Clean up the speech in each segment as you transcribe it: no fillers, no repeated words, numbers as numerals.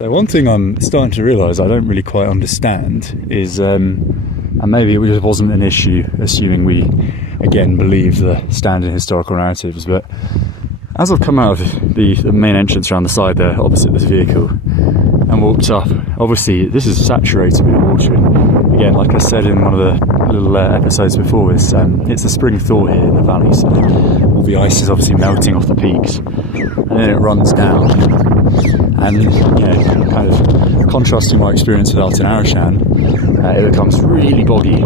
So one thing I'm starting to realise I don't really quite understand is, and maybe it just wasn't an issue, assuming we again believe the standard historical narratives, but as I've come out of the main entrance around the side there, opposite this vehicle, and walked up, obviously this is saturated with water. And again, like I said in one of the little episodes before, it's a spring thaw here in the valley, so all the ice is obviously melting off the peaks, and then it runs down. And kind of contrasting my experience with Altan-Arashan, it becomes really boggy,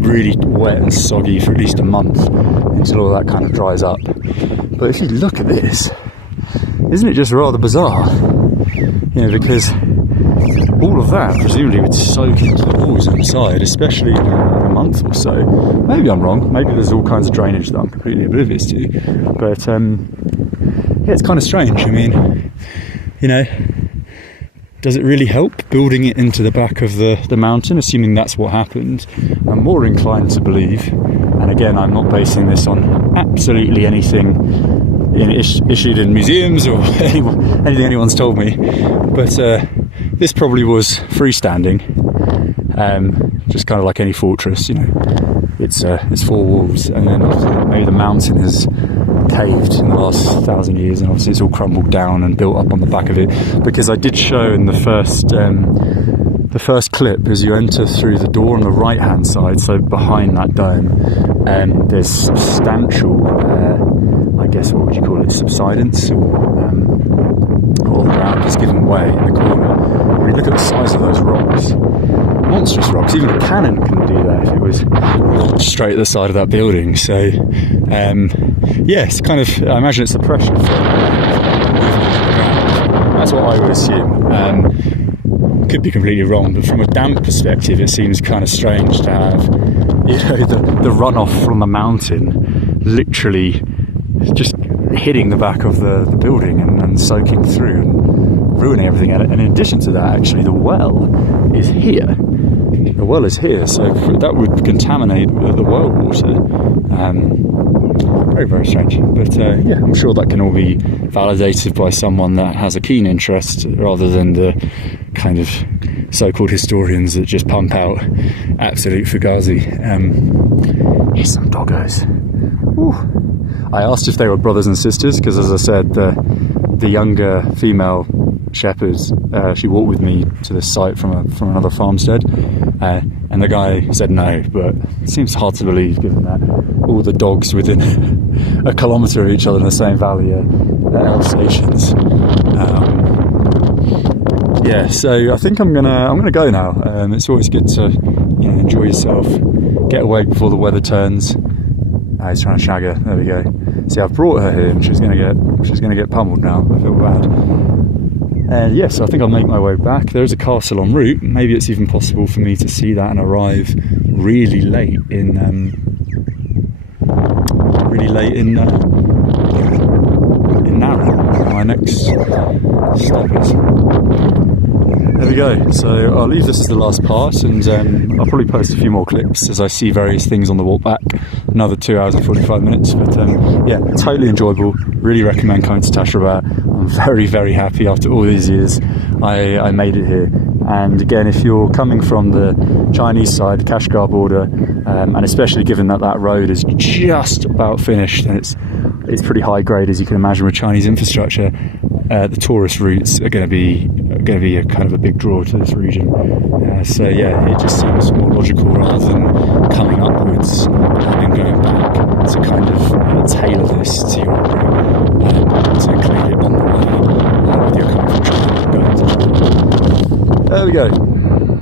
really wet and soggy for at least a month until all that kind of dries up. But if you look at this, isn't it just rather bizarre? Because all of that presumably would soak into the walls inside, especially in a month or so. Maybe I'm wrong, maybe there's all kinds of drainage that I'm completely oblivious to, but yeah, it's kind of strange. I mean, does it really help building it into the back of the mountain, assuming that's what happened? I'm more inclined to believe, and again, I'm not basing this on absolutely anything issued in museums or anything anyone's told me, but this probably was freestanding, just kind of like any fortress, it's four walls, and then maybe the mountain has caved in the last 1,000 years, and obviously it's all crumbled down and built up on the back of it. Because I did show in the first clip, as you enter through the door on the right hand side, so behind that dome, there's substantial I guess, what would you call it, subsidence, or the ground has given way in the corner. When you look at the size of those rocks, monstrous rocks, even a cannon couldn't do that if it was straight at the side of that building. So yeah, it's kind of, I imagine it's the pressure from that's what I would assume. Could be completely wrong, but from a damp perspective it seems kind of strange to have the runoff from the mountain literally just hitting the back of the building and soaking through and ruining everything. And in addition to that, actually, the well is here. The well is here, so that would contaminate the well water. Very, very strange. But yeah, I'm sure that can all be validated by someone that has a keen interest rather than the kind of so-called historians that just pump out absolute fugazi. Here's some doggos. Ooh. I asked if they were brothers and sisters because, as I said, the younger female shepherd, she walked with me to this site from another farmstead, and the guy said no, but it seems hard to believe given that all the dogs within a kilometre of each other in the same valley are Alsatians. Yeah, so I think I'm gonna go now. It's always good to enjoy yourself, get away before the weather turns. He's trying to shag her. There we go. See, I've brought her here, and she's gonna get pummeled now. I feel bad. And yes, I think I'll make my way back. There is a castle en route. Maybe it's even possible for me to see that and arrive really late in Nara. My next stop is. There we go. So I'll leave this as the last part, and I'll probably post a few more clips as I see various things on the walk back. Another 2 hours and 45 minutes, but yeah, totally enjoyable. Really recommend coming to Tash-Rabat. I'm very, very happy after all these years I made it here. And again, if you're coming from the Chinese side, the Kashgar border, and especially given that road is just about finished and it's pretty high grade, as you can imagine, with Chinese infrastructure, the tourist routes are going to be a kind of a big draw to this region. So yeah, it just seems more logical rather than coming upwards and then going back to kind of tailor this to your route, to include it on the way, whether you're coming from China or going to China. There we go.